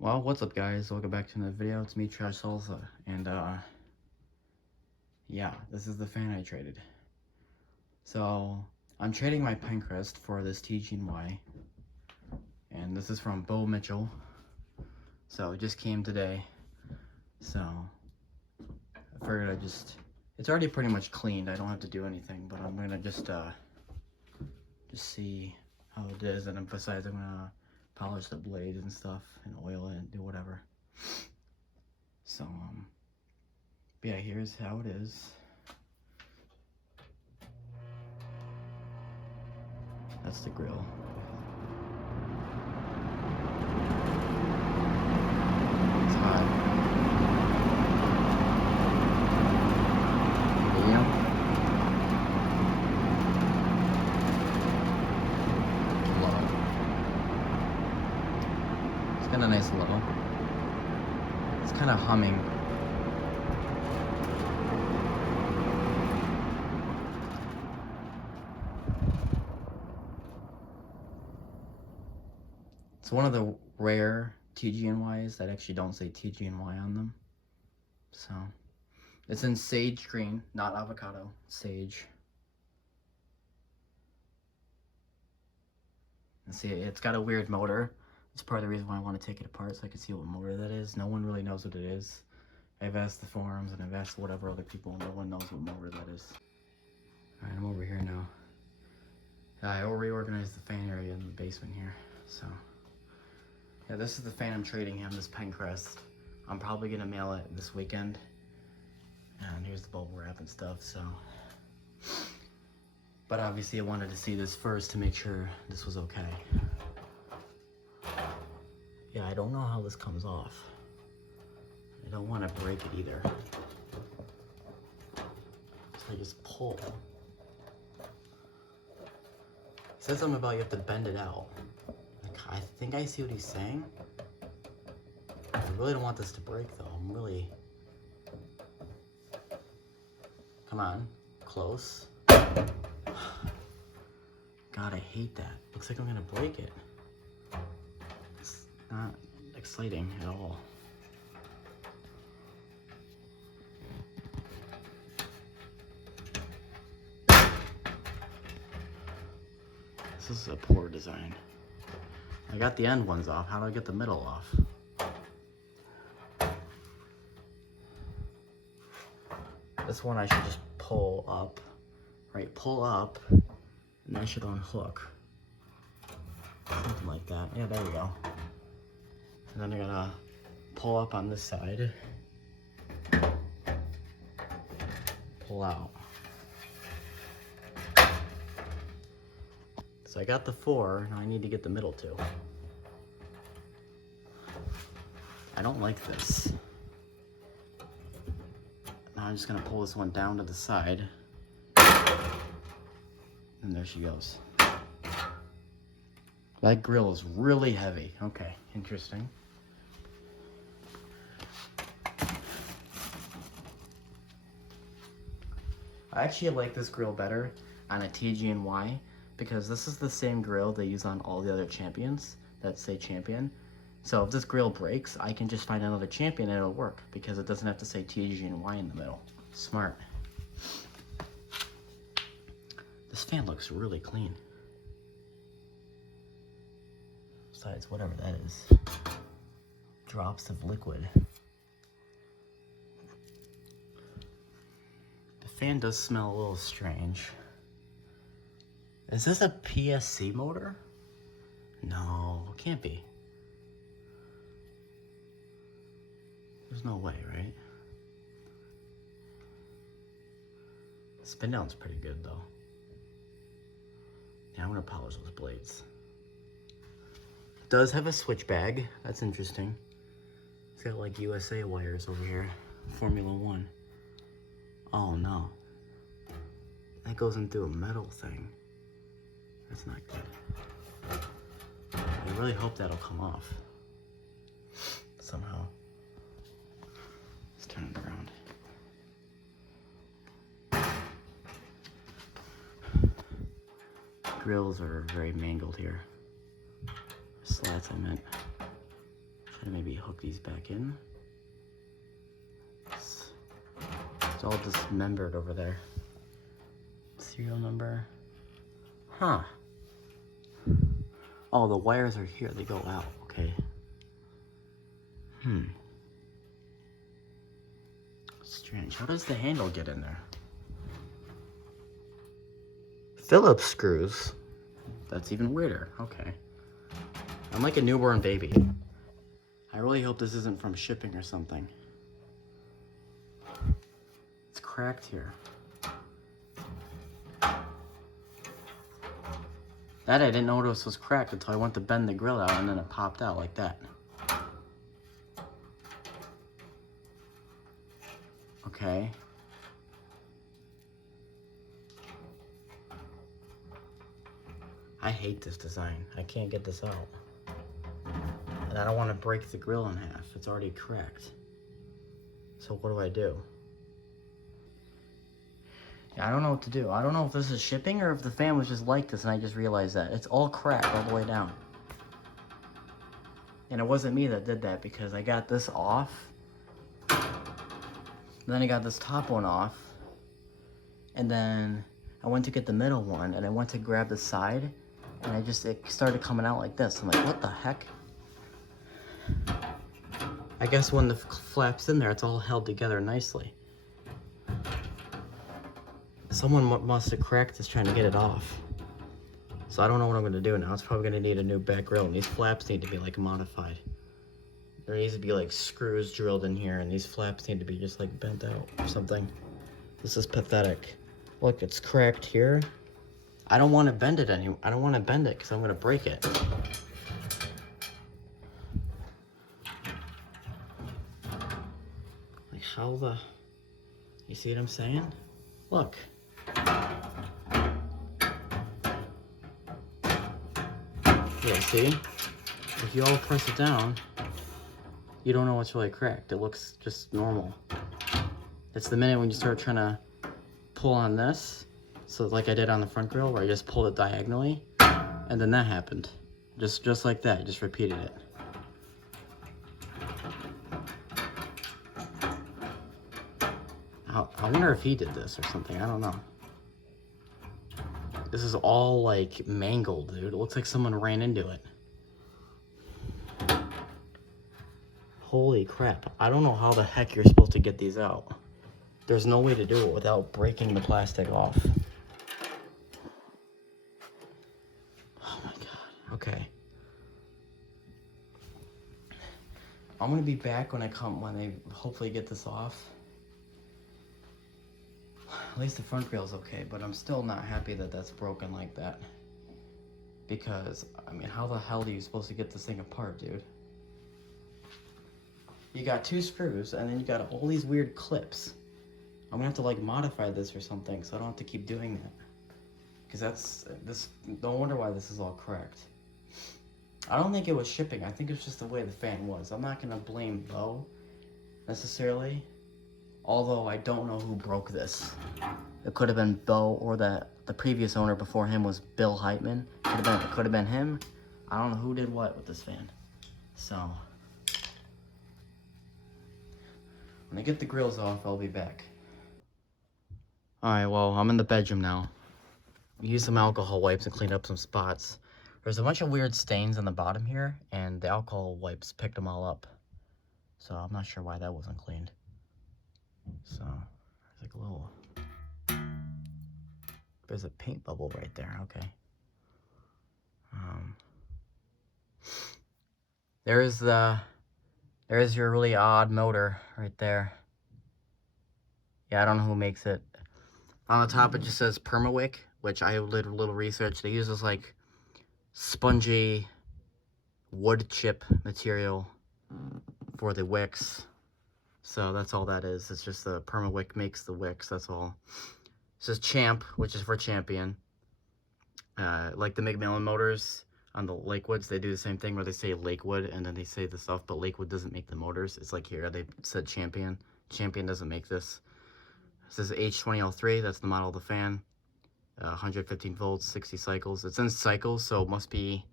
Well, what's up guys? Welcome back to another video. It's me, Trash Salsa, and yeah, this is the fan I traded. So, I'm trading my Pinecrest for this TG&Y, and this is from Bo Mitchell. So, it just came today, so I figured it's already pretty much cleaned, I don't have to do anything, but I'm gonna just see how it is, and besides I'm gonna polish the blades and stuff, and oil it, and do whatever. So, but yeah, here's how it is. That's the grill. It's hot. Medium. Low. It's got a nice low. It's kind of humming. It's one of the rare TG&Ys that actually don't say TG&Y on them. So, it's in sage green, not avocado, sage. And see, it's got a weird motor. That's part of the reason why I want to take it apart, so I can see what motor that is. No one really knows what it is. I've asked the forums and I've asked whatever other people, no one knows what motor that is. Alright, I'm over here now. I reorganized the fan area in the basement here, so. Yeah, this is the fan I'm trading him, this Pinecrest. I'm probably gonna mail it this weekend. And here's the bubble wrap and stuff, so. But obviously I wanted to see this first to make sure this was okay. Yeah, I don't know how this comes off. I don't want to break it either. So I just pull. It says something about you have to bend it out. I think I see what he's saying. I really don't want this to break though. I'm really... Come on, close. God, I hate that. Looks like I'm gonna break it. It's not exciting at all. This is a poor design. I got the end ones off. How do I get the middle off? This one I should just pull up. Right, pull up, and that should unhook. Something like that. Yeah, there we go. And then I gotta pull up on this side. Pull out. So I got the 4, now I need to get the middle 2. I don't like this. Now I'm just gonna pull this one down to the side. And there she goes. That grill is really heavy. Okay, interesting. I actually like this grill better on a TG&Y because this is the same grill they use on all the other champions that say champion. So if this grill breaks, I can just find another champion and it'll work because it doesn't have to say TG&Y in the middle. Smart. This fan looks really clean. Besides, whatever that is. Drops of liquid. The fan does smell a little strange. Is this a PSC motor? No, it can't be. There's no way, right? The spin down's pretty good though. Yeah, I'm gonna polish those blades. It does have a switch bag. That's interesting. It's got like USA wires over here. Formula 1. Oh no. That goes into a metal thing. That's not good. I really hope that'll come off. Somehow. Let's turn it around. Grills are very mangled here. Slats I meant. Try to maybe hook these back in. It's all dismembered over there. Serial number. Huh. Oh, the wires are here. They go out. Okay. Strange. How does the handle get in there? Phillips screws. That's even weirder. Okay. I'm like a newborn baby. I really hope this isn't from shipping or something. It's cracked here. That I didn't notice was cracked until I went to bend the grill out and then it popped out like that. Okay. I hate this design. I can't get this out. And I don't want to break the grill in half. It's already cracked. So what do I do? Yeah, I don't know what to do. I don't know if this is shipping or if the fan was just like this and I just realized that. It's all cracked all the way down. And it wasn't me that did that because I got this off. Then I got this top one off. And then I went to get the middle one and I went to grab the side and it started coming out like this. I'm like, what the heck? I guess when the flap's in there, it's all held together nicely. Someone must have cracked this trying to get it off. So I don't know what I'm gonna do now. It's probably gonna need a new back grill and these flaps need to be like modified. There needs to be like screws drilled in here and these flaps need to be just like bent out or something. This is pathetic. Look, it's cracked here. I don't want to bend it anymore. I don't want to bend it because I'm gonna break it. Like how the, you see what I'm saying? Look. Yeah, see? If you all press it down, you don't know what's really cracked. It looks just normal. It's the minute when you start trying to pull on this, so like I did on the front grill where I just pulled it diagonally, and then that happened. Just like that, just repeated it. I wonder if he did this or something, I don't know. This is all like mangled, dude. It looks like someone ran into it. Holy crap. I don't know how the heck you're supposed to get these out. There's no way to do it without breaking the plastic off. Oh my god. Okay. I'm gonna be back when they hopefully get this off. At least the front grill's okay, but I'm still not happy that that's broken like that. Because, I mean, how the hell are you supposed to get this thing apart, dude? You got 2 screws, and then you got all these weird clips. I'm gonna have to, like, modify this or something, so I don't have to keep doing that. Because no wonder why this is all cracked. I don't think it was shipping, I think it's just the way the fan was. I'm not gonna blame Bo, necessarily. Although I don't know who broke this. It could have been Bo or the previous owner before him was Bill Heitman. It could have been him. I don't know who did what with this fan. So when I get the grills off, I'll be back. Alright, well, I'm in the bedroom now. Use some alcohol wipes and clean up some spots. There's a bunch of weird stains on the bottom here, and the alcohol wipes picked them all up. So I'm not sure why that wasn't cleaned. So, there's like a little, there's a paint bubble right there, okay. There's your really odd motor right there. Yeah, I don't know who makes it. On the top it just says Permawick, which I did a little research. They use this like spongy wood chip material for the wicks. So that's all that is. It's just the Permawick makes the wicks, that's all. It says Champ, which is for Champion. Like the McMillan motors on the Lakewoods, they do the same thing where they say Lakewood and then they say the stuff, but Lakewood doesn't make the motors. It's like here, they said Champion. Champion doesn't make this. It says H20L3, that's the model of the fan. 115 volts, 60 cycles. It's in cycles, so it must be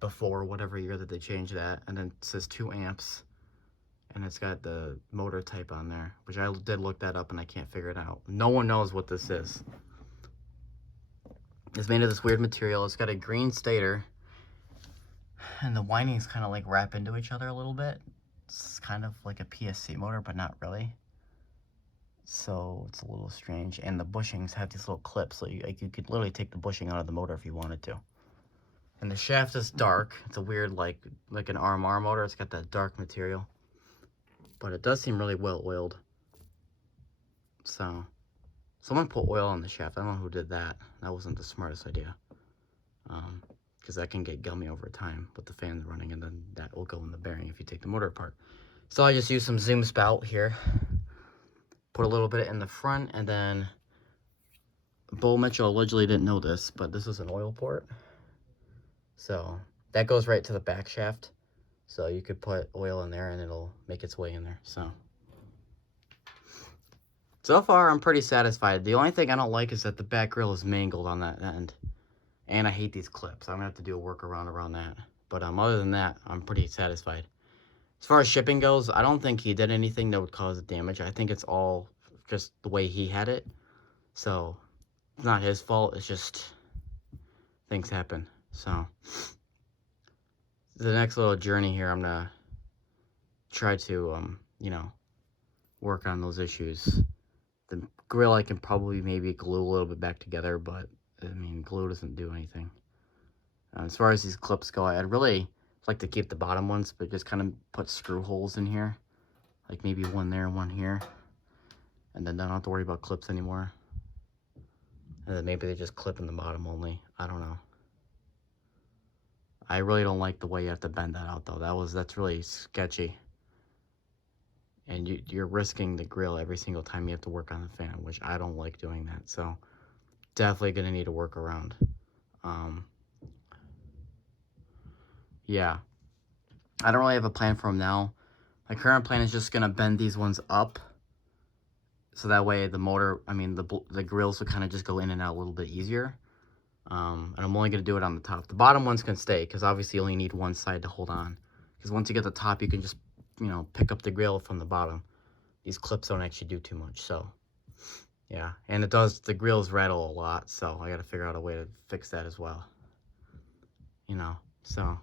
before whatever year that they changed that. And then it says 2 amps. And it's got the motor type on there, which I did look that up and I can't figure it out. No one knows what this is. It's made of this weird material. It's got a green stator. And the windings kind of like wrap into each other a little bit. It's kind of like a PSC motor, but not really. So it's a little strange. And the bushings have these little clips, so you could literally take the bushing out of the motor if you wanted to. And the shaft is dark. It's a weird, like an RMR motor. It's got that dark material. But it does seem really well oiled. So, someone put oil on the shaft. I don't know who did that. That wasn't the smartest idea. Because that can get gummy over time with the fans running, and then that will go in the bearing if you take the motor apart. So I just used some zoom spout here. Put a little bit in the front, and then Bull Mitchell allegedly didn't know this, but this is an oil port. So that goes right to the back shaft. So you could put oil in there and it'll make its way in there. So far I'm pretty satisfied. The only thing I don't like is that the back grill is mangled on that end. And I hate these clips. I'm gonna have to do a workaround around that. But other than that, I'm pretty satisfied. As far as shipping goes, I don't think he did anything that would cause damage. I think it's all just the way he had it. So it's not his fault. It's just things happen. So the next little journey here, I'm gonna try to you know, work on those issues. The grill I can probably maybe glue a little bit back together, but I mean, glue doesn't do anything. As far as these clips go, I'd really like to keep the bottom ones, but just kind of put screw holes in here. Like maybe one there, one here. And then don't have to worry about clips anymore. And then maybe they just clip in the bottom only. I don't know. I really don't like the way you have to bend that out though. That's really sketchy. And you're risking the grill every single time you have to work on the fan, which I don't like doing that. So definitely gonna need to work around. Yeah, I don't really have a plan for them now. My current plan is just gonna bend these ones up, so that way the motor, the grills will kind of just go in and out a little bit easier. And I'm only gonna do it on the top. The bottom ones can stay, because obviously you only need one side to hold on. Because once you get the top, you can just, pick up the grill from the bottom. These clips don't actually do too much, so yeah. And the grills rattle a lot, so I gotta figure out a way to fix that as well. So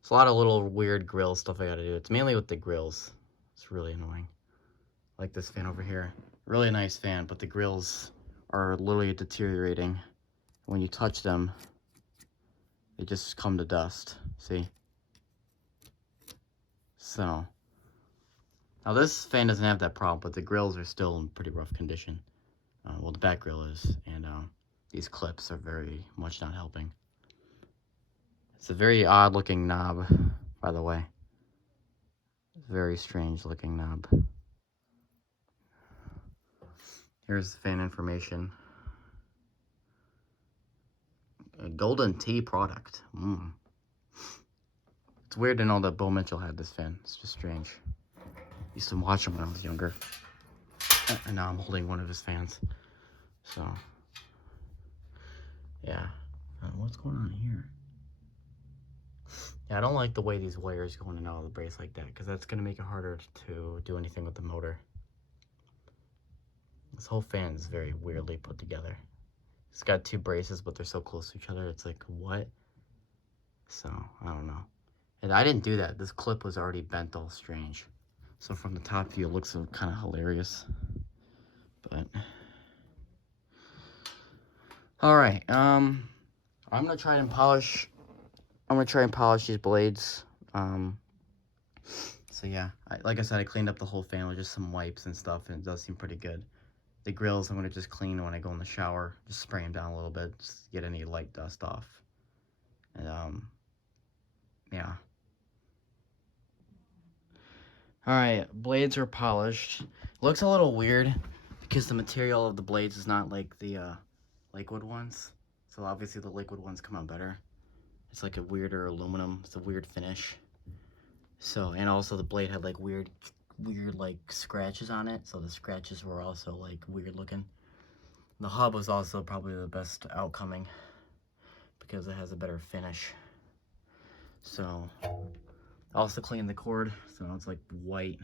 it's a lot of little weird grill stuff I gotta do. It's mainly with the grills. It's really annoying. Like this fan over here. Really nice fan, but the grills are literally deteriorating. When you touch them, they just come to dust. See? So now this fan doesn't have that problem, but the grills are still in pretty rough condition. Well, the back grill is, and these clips are very much not helping. It's a very odd looking knob, by the way. Very strange looking knob. Here's the fan information. A Golden Tea product. It's weird to know that Bo Mitchell had this fan. It's just strange. Used to watch him when I was younger. And now I'm holding one of his fans. So, yeah. What's going on here? Yeah, I don't like the way these wires go in and out of the brace like that, because that's going to make it harder to do anything with the motor. This whole fan is very weirdly put together. It's got 2 braces, but they're so close to each other. It's like, what? So, I don't know. And I didn't do that. This clip was already bent all strange. So from the top view, it looks kind of hilarious. But all right, I'm gonna try and polish these blades. So yeah, like I said, I cleaned up the whole fan with just some wipes and stuff, and it does seem pretty good. The grills I'm gonna just clean when I go in the shower, just spray them down a little bit, just get any light dust off. And yeah. Alright, blades are polished. Looks a little weird because the material of the blades is not like the liquid ones. So obviously the liquid ones come out better. It's like a weirder aluminum. It's a weird finish. So, and also the blade had like weird like scratches on it. So the scratches were also like weird looking. The hub was also probably the best outcoming because it has a better finish. So I also cleaned the cord, so now it's like white.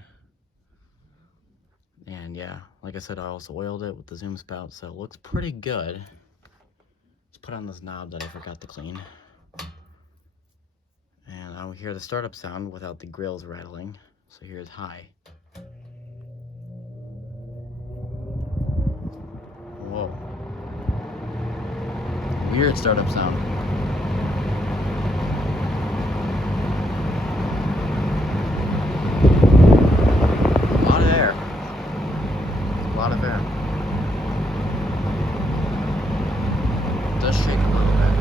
And yeah, like I said, I also oiled it with the zoom spout, so it looks pretty good. Let's put on this knob that I forgot to clean. And I'll hear the startup sound without the grills rattling. So here's high. Whoa. Weird startup sound. A lot of air. A lot of air. It does shake a little bit.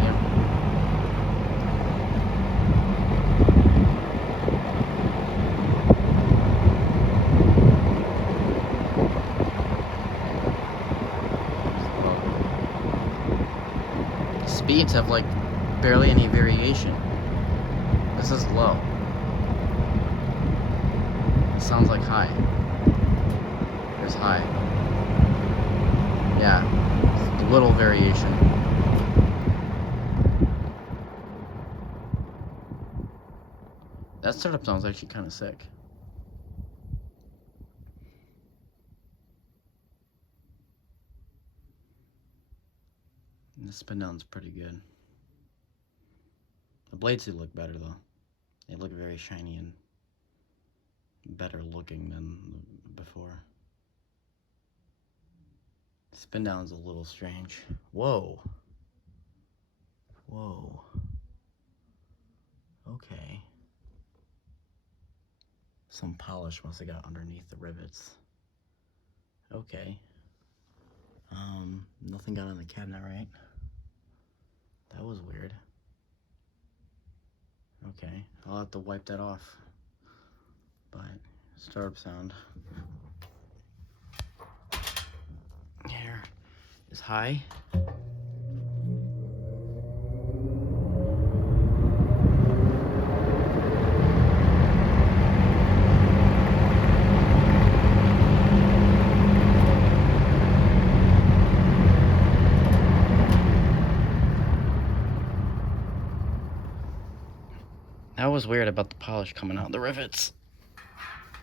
Yeah. Speeds have like barely any variation. This is low. It sounds like high. Here's high. Yeah, little variation. That startup sounds actually kind of sick. And the spin down's pretty good. The blades do look better though. They look very shiny and better looking than before. Spin down's a little strange. Whoa. Whoa. Okay. Some polish must have got underneath the rivets. Okay. Nothing got on the cabinet, right? That was weird. Okay, I'll have to wipe that off. But startup sound. Here is high. That was weird about the polish coming out of the rivets.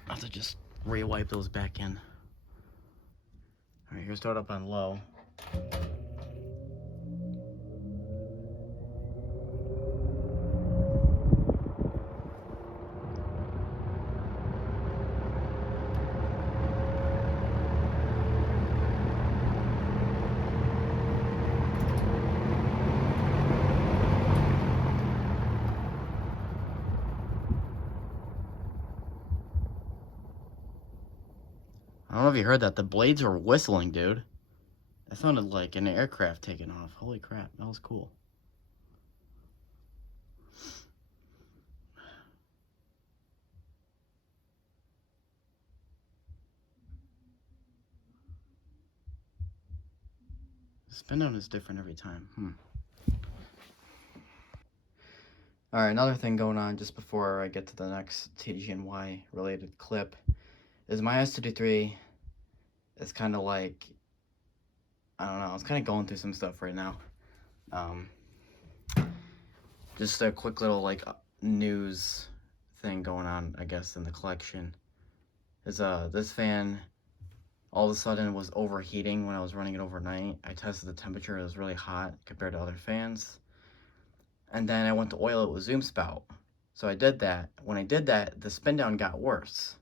I'll have to just re-wipe those back in. Alright, here's start up on low. I don't know if you heard that. The blades were whistling, dude. That sounded like an aircraft taking off. Holy crap, that was cool. The spin down is different every time. Alright, another thing going on just before I get to the next TG&Y related clip is my S33 is kind of like, I don't know, it's kind of going through some stuff right now. Just a quick little like news thing going on, I guess, in the collection is this fan all of a sudden was overheating when I was running it overnight. I tested the temperature, it was really hot compared to other fans. And then I went to oil it with zoom spout. So I did that. When I did that, the spin down got worse.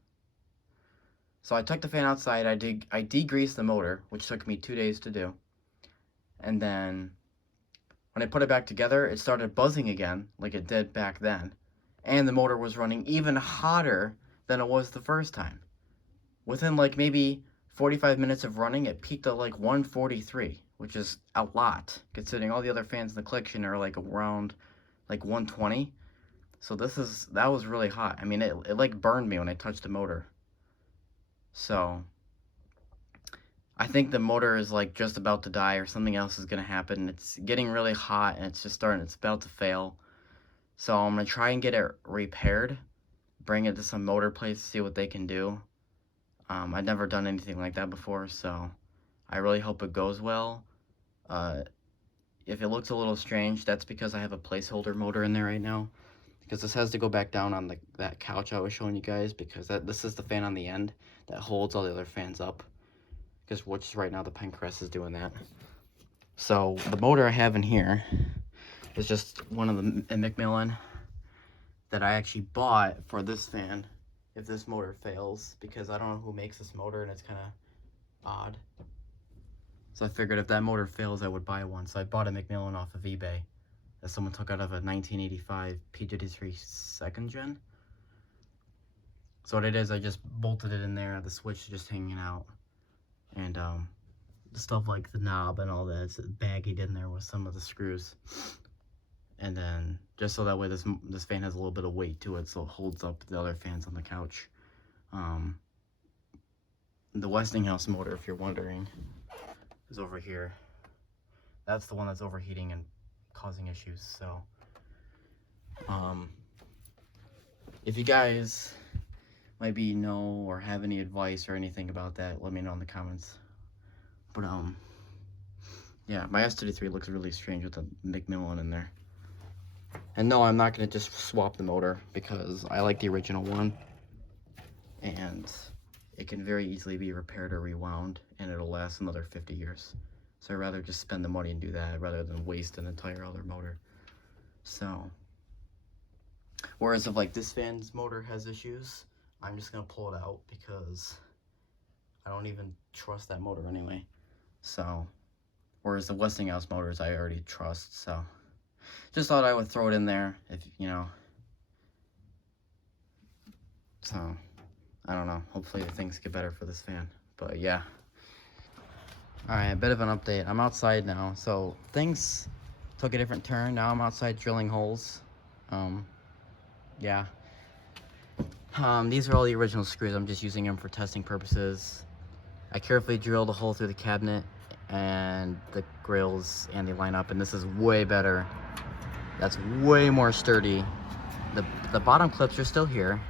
So I took the fan outside, I degreased the motor, which took me 2 days to do. And then when I put it back together, it started buzzing again, like it did back then. And the motor was running even hotter than it was the first time. Within like maybe 45 minutes of running, it peaked at like 143, which is a lot, considering all the other fans in the collection are like around like 120. So that was really hot. I mean, it like burned me when I touched the motor. So I think the motor is like just about to die or something else is gonna happen. It's getting really hot and it's about to fail. So I'm gonna try and get it repaired, bring it to some motor place, see what they can do. I've never done anything like that before, so I really hope it goes well. if it looks a little strange, that's because I have a placeholder motor in there right now. Because this has to go back down on that couch I was showing you guys, because this is the fan on the end that holds all the other fans up. Because which right now the Pencrest is doing that. So the motor I have in here is just one of the Macmillan that I actually bought for this fan if this motor fails, because I don't know who makes this motor and it's kind of odd. So I figured if that motor fails, I would buy one. So I bought a Macmillan off of eBay that someone took out of a 1985 P53 second gen. So what it is, I just bolted it in there, the switch is just hanging out. And the stuff like the knob and all that, it's baggied in there with some of the screws. And then, just so that way this fan has a little bit of weight to it, so it holds up the other fans on the couch. The Westinghouse motor, if you're wondering, is over here. That's the one that's overheating and causing issues. So if you guys maybe know or have any advice or anything about that, let me know in the comments. But yeah, my S33 looks really strange with the Macmillan in there. And no, I'm not gonna just swap the motor, because I like the original one and it can very easily be repaired or rewound and it'll last another 50 years. So I'd rather just spend the money and do that rather than waste an entire other motor. So, whereas if like this fan's motor has issues, I'm just gonna pull it out because I don't even trust that motor anyway. So, whereas the Westinghouse motors I already trust, so just thought I would throw it in there if, you know. So, I don't know. Hopefully things get better for this fan. But yeah. Alright, a bit of an update. I'm outside now, so things took a different turn. Now I'm outside drilling holes. Yeah. These are all the original screws. I'm just using them for testing purposes. I carefully drilled a hole through the cabinet and the grills, and they line up, and this is way better. That's way more sturdy. The bottom clips are still here,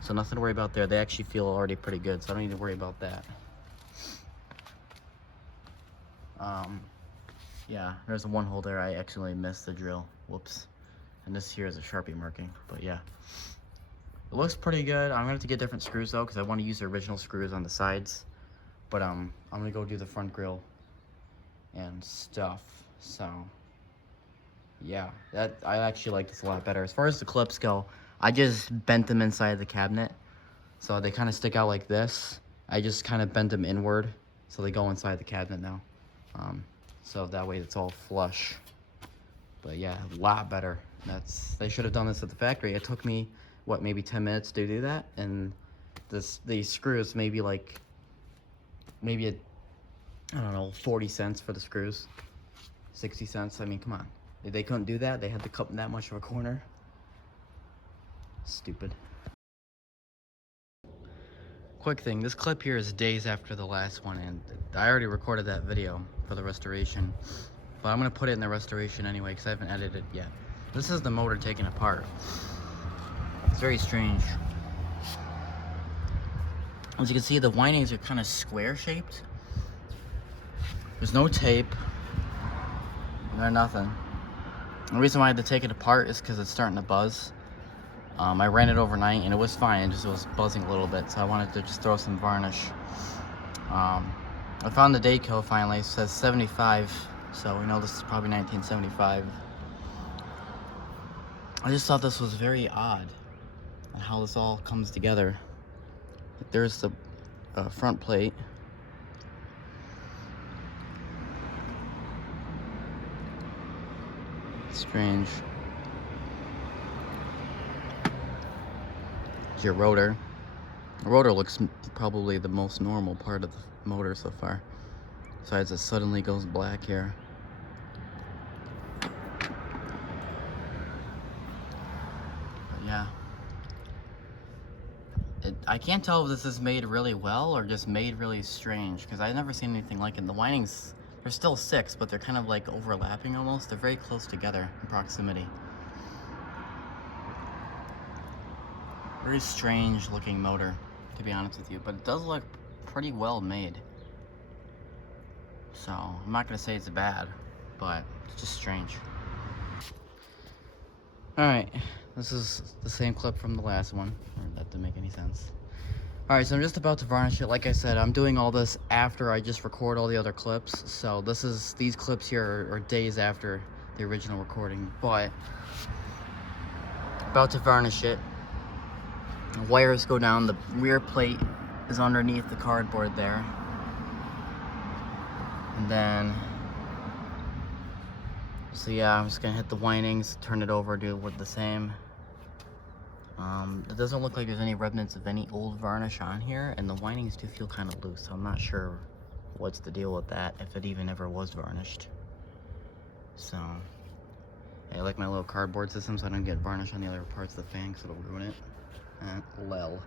so nothing to worry about there. They actually feel already pretty good, so I don't need to worry about that. Yeah, there's the one hole there. I actually missed the drill. Whoops. And this here is a Sharpie marking, but yeah. It looks pretty good. I'm gonna have to get different screws though, because I want to use the original screws on the sides. But I'm gonna go do the front grill and stuff. So yeah, I actually like this a lot better. As far as the clips go, I just bent them inside the cabinet, so they kind of stick out like this. I just kind of bent them inward, so they go inside the cabinet now. So that way it's all flush. But yeah, a lot better. They should have done this at the factory. It took me, what, maybe 10 minutes to do that, and these screws maybe I don't know, 40 cents for the screws, 60 cents. I mean, come on. If they couldn't do that, they had to cut that much of a corner. Stupid. Quick thing, this clip here is days after the last one, and I already recorded that video for the restoration, but I'm gonna put it in the restoration anyway because I haven't edited it yet. This is the motor taken apart. It's very strange. As you can see, the windings are kind of square shaped. There's no tape, no nothing. The reason why I had to take it apart is because it's starting to buzz. I ran it overnight and it was fine, it was buzzing a little bit, so I wanted to just throw some varnish. I found the date code finally. It says 75, so we know this is probably 1975. I just thought this was very odd and how this all comes together. There's the front plate. Strange. Your rotor. The rotor looks probably the most normal part of the motor so far. Besides, it suddenly goes black here. But yeah. I can't tell if this is made really well or just made really strange, because I've never seen anything like it. The windings, they're still 6, but they're kind of like overlapping almost. They're very close together in proximity. Very strange looking motor, to be honest with you, but it does look pretty well made. So I'm not gonna say it's bad. but it's just strange. Alright, this is the same clip from the last one. That didn't make any sense. Alright, so I'm just about to varnish it. Like I said, I'm doing all this after I just record all the other clips. So these clips here are days after the original recording. But, about to varnish it. The wires go down. The rear plate is underneath the cardboard there. And then, so yeah, I'm just gonna hit the windings, turn it over, do with the same. It doesn't look like there's any remnants of any old varnish on here, and the windings do feel kind of loose, so I'm not sure what's the deal with that, if it even ever was varnished. So, I like my little cardboard system so I don't get varnish on the other parts of the fan because it'll ruin it. Lel.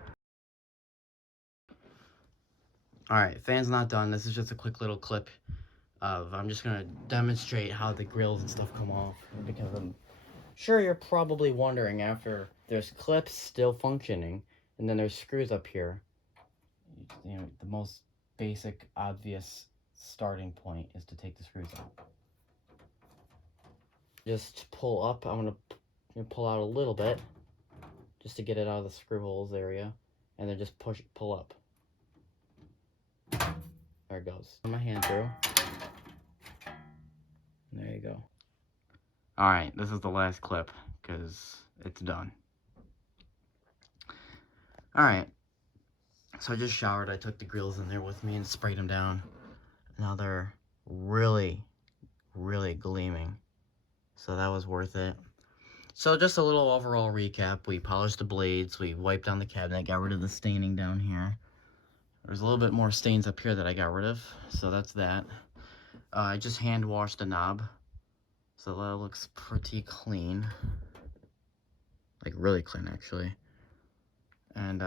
Alright, fan's not done. This is just a quick little clip of, I'm just gonna demonstrate how the grills and stuff come off, because I'm sure you're probably wondering, after there's clips still functioning, and then there's screws up here. You know, the most basic, obvious starting point is to take the screws out. Just pull up. I'm gonna pull out a little bit, just to get it out of the screw holes area, and then just pull up. There it goes. Run my hand through. And there you go. Alright, this is the last clip, because it's done. Alright, so I just showered. I took the grills in there with me and sprayed them down. Now they're really, really gleaming. So that was worth it. So just a little overall recap. We polished the blades, we wiped down the cabinet, got rid of the staining down here. There's a little bit more stains up here that I got rid of, so that's that. I just hand washed the knob, so that looks pretty clean. Like really clean, actually. And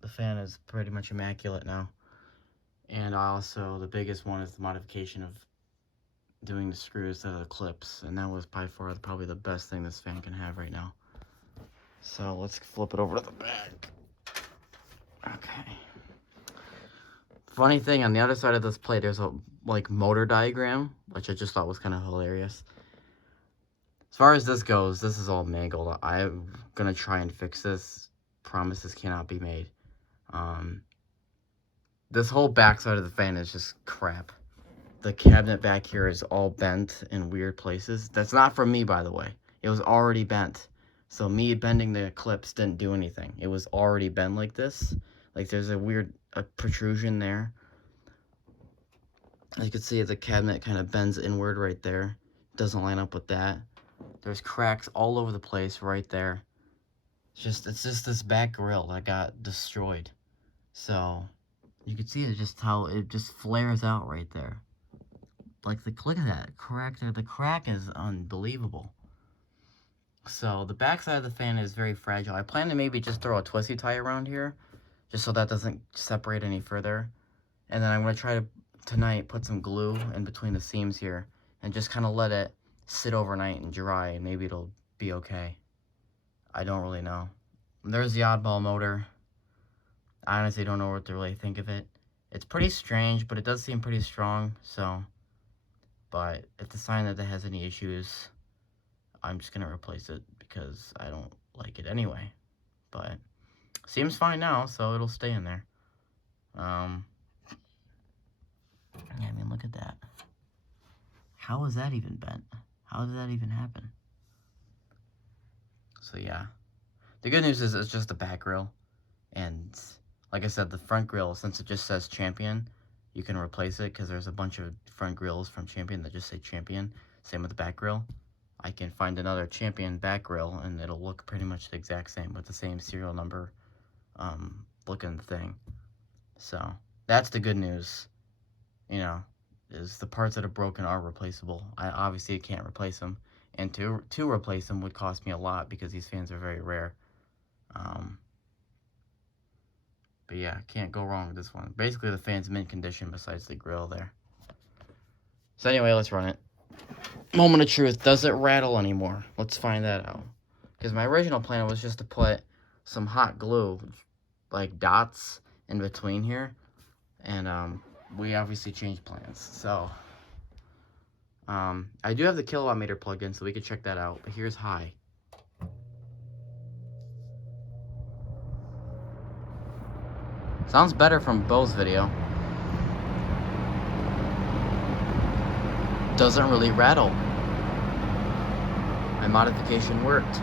the fan is pretty much immaculate now. And also, the biggest one is the modification of doing the screws instead of the clips, and that was by far probably the best thing this fan can have right now. So let's flip it over to the back. Okay. Funny thing, on the other side of this plate, there's a like motor diagram, which I just thought was kind of hilarious. As far as this goes, this is all mangled. I'm gonna try and fix this. Promises cannot be made. This whole back side of the fan is just crap. The cabinet back here is all bent in weird places. That's not from me, by the way. It was already bent. So me bending the clips didn't do anything. It was already bent like this. Like there's a weird protrusion there. As you can see, the cabinet kind of bends inward right there. Doesn't line up with that. There's cracks all over the place right there. It's just this back grill that got destroyed. So you can see just how it just flares out right there. Like, look at that crack there. The crack is unbelievable. So the back side of the fan is very fragile. I plan to maybe just throw a twisty tie around here, just so that doesn't separate any further. And then I'm going to try to, tonight, put some glue in between the seams here, and just kind of let it sit overnight and dry, and maybe it'll be okay. I don't really know. There's the oddball motor. I honestly don't know what to really think of it. It's pretty strange, but it does seem pretty strong, so... But if the sign that it has any issues, I'm just going to replace it because I don't like it anyway. But seems fine now, so it'll stay in there. Yeah, I mean, look at that. How is that even bent? How did that even happen? So yeah. The good news is it's just a back grill. And like I said, the front grill, since it just says Champion, you can replace it because there's a bunch of front grills from Champion that just say Champion. Same with the back grill. I can find another Champion back grill and it'll look pretty much the exact same with the same serial number looking thing. So that's the good news, you know, is the parts that are broken are replaceable. I obviously can't replace them, and to replace them would cost me a lot because these fans are very rare. But yeah, can't go wrong with this one. Basically, the fan's mint condition besides the grill there. So anyway, let's run it. Moment of truth. Does it rattle anymore? Let's find that out. Because my original plan was just to put some hot glue, like dots, in between here. And we obviously changed plans. So, I do have the kilowatt meter plugged in, so we can check that out. But here's high. Sounds better from Bo's video. Doesn't really rattle. My modification worked.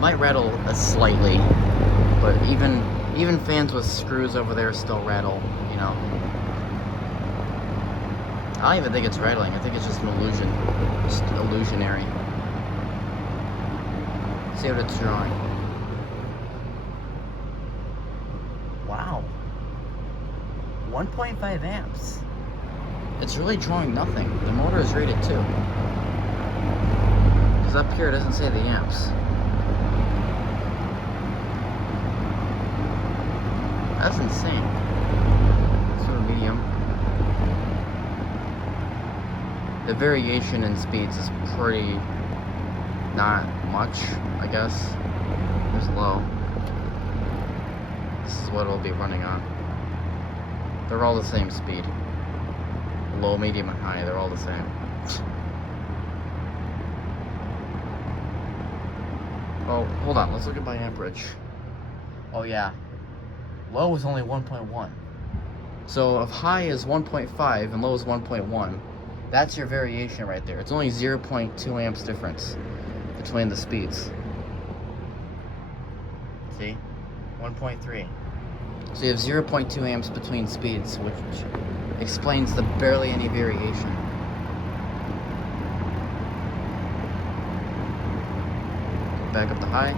Might rattle slightly, but even fans with screws over there still rattle, you know. I don't even think it's rattling. I think it's just an illusion. Just illusionary. See what it's drawing. Wow. 1.5 amps. It's really drawing nothing. The motor is rated 2. Because up here it doesn't say the amps. That's insane. Sort of medium. The variation in speeds is pretty not much, I guess. There's low. This is what it'll be running on. They're all the same speed. Low, medium, and high, they're all the same. Oh, hold on, let's look at my amperage. Oh yeah. Low is only 1.1. So if high is 1.5 and low is 1.1, that's your variation right there. It's only 0.2 amps difference between the speeds. See? 1.3. So you have 0.2 amps between speeds, which explains the barely any variation. Back up to high.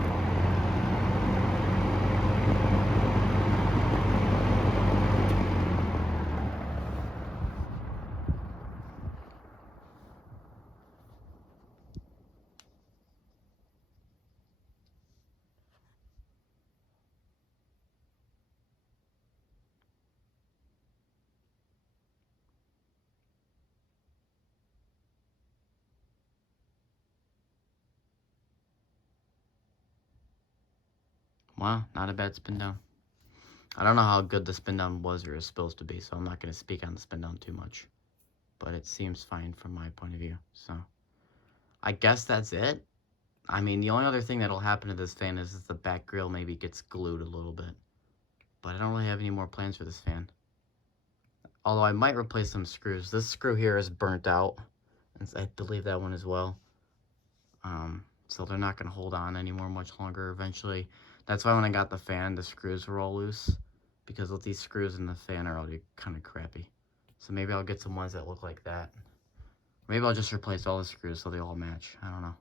Wow, not a bad spin down. I don't know how good the spin down was or is supposed to be, so I'm not going to speak on the spin down too much. But it seems fine from my point of view, so I guess that's it. I mean, the only other thing that'll happen to this fan is the back grill maybe gets glued a little bit. But I don't really have any more plans for this fan. Although I might replace some screws. This screw here is burnt out, and I believe that one as well. So they're not going to hold on anymore much longer eventually. That's why when I got the fan, the screws were all loose. Because with these screws in the fan are already kind of crappy. So maybe I'll get some ones that look like that. Maybe I'll just replace all the screws so they all match. I don't know.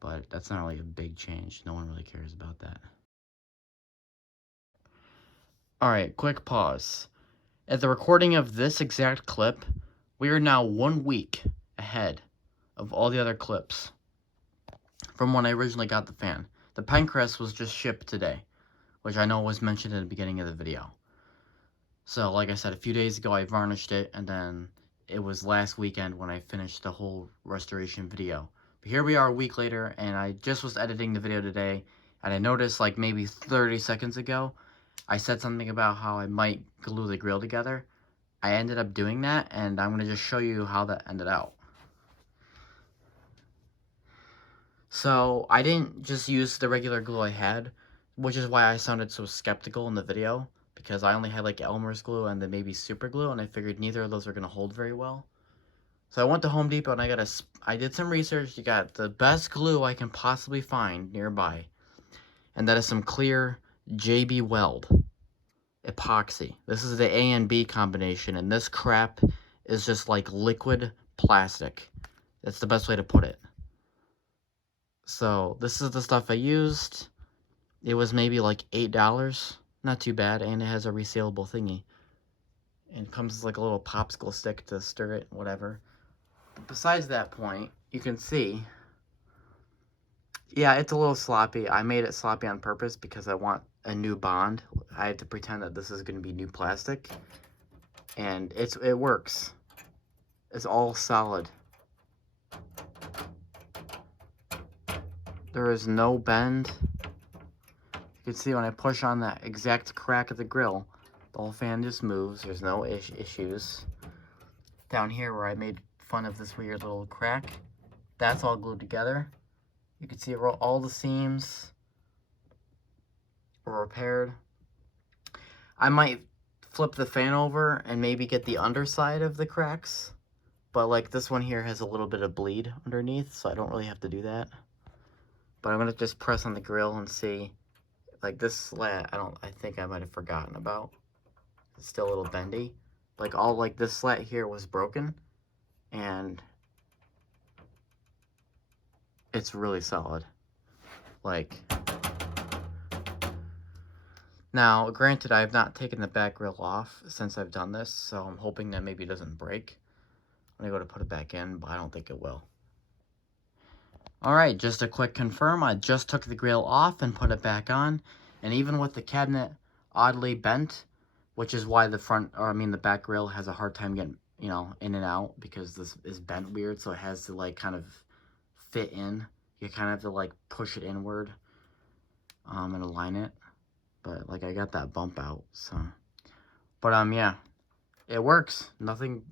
But that's not really a big change. No one really cares about that. Alright, quick pause. At the recording of this exact clip, we are now 1 week ahead of all the other clips from when I originally got the fan. The Pencrest was just shipped today, which I know was mentioned in the beginning of the video. So, like I said, a few days ago I varnished it, and then it was last weekend when I finished the whole restoration video. But here we are a week later, and I just was editing the video today, and I noticed like maybe 30 seconds ago, I said something about how I might glue the grill together. I ended up doing that, and I'm going to just show you how that ended out. So, I didn't just use the regular glue I had, which is why I sounded so skeptical in the video, because I only had like Elmer's glue and then maybe super glue, and I figured neither of those are going to hold very well. So I went to Home Depot and I did some research. You got the best glue I can possibly find nearby, and that is some clear JB Weld epoxy. This is the A and B combination, and this crap is just like liquid plastic. That's the best way to put it. So this is the stuff I used. It was maybe like $8. Not too bad, and it has a resealable thingy. And it comes with like a little popsicle stick to stir it, whatever. But besides that point, you can see, yeah, it's a little sloppy. I made it sloppy on purpose because I want a new bond. I had to pretend that this is going to be new plastic. And it works. It's all solid. There is no bend. You can see when I push on that exact crack of the grill, the whole fan just moves. There's no issues. Down here where I made fun of this weird little crack, that's all glued together. You can see all the seams were repaired. I might flip the fan over and maybe get the underside of the cracks, but like this one here has a little bit of bleed underneath, so I don't really have to do that. But I'm gonna just press on the grill and see. Like this slat, I think I might have forgotten about. It's still a little bendy. Like this slat here was broken, and it's really solid. Like, now, granted, I have not taken the back grill off since I've done this, so I'm hoping that maybe it doesn't break when I go to put it back in, but I don't think it will. Alright, just a quick confirm, I just took the grill off and put it back on, and even with the cabinet oddly bent, which is why the back grill has a hard time getting, you know, in and out, because this is bent weird, so it has to, like, kind of fit in. You kind of have to, like, push it inward, and align it. But, like, I got that bump out, so. But, yeah. It works. Nothing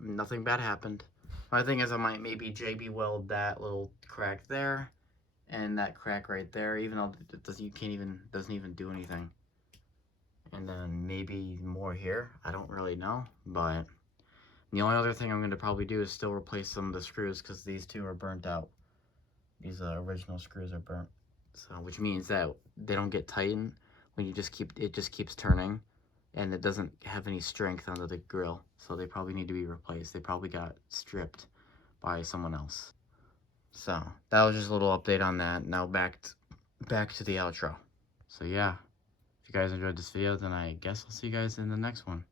bad happened. My thing is I might maybe JB weld that little crack there, and that crack right there, even though it doesn't even do anything. And then maybe more here. I don't really know, but the only other thing I'm going to probably do is still replace some of the screws, because these two are burnt out. These original screws are burnt, so which means that they don't get tightened when it just keeps turning, and it doesn't have any strength under the grill, so they probably need to be replaced. They probably got stripped by someone else. So that was just a little update on that. Now back to the outro. So yeah, if you guys enjoyed this video, then I guess I'll see you guys in the next one.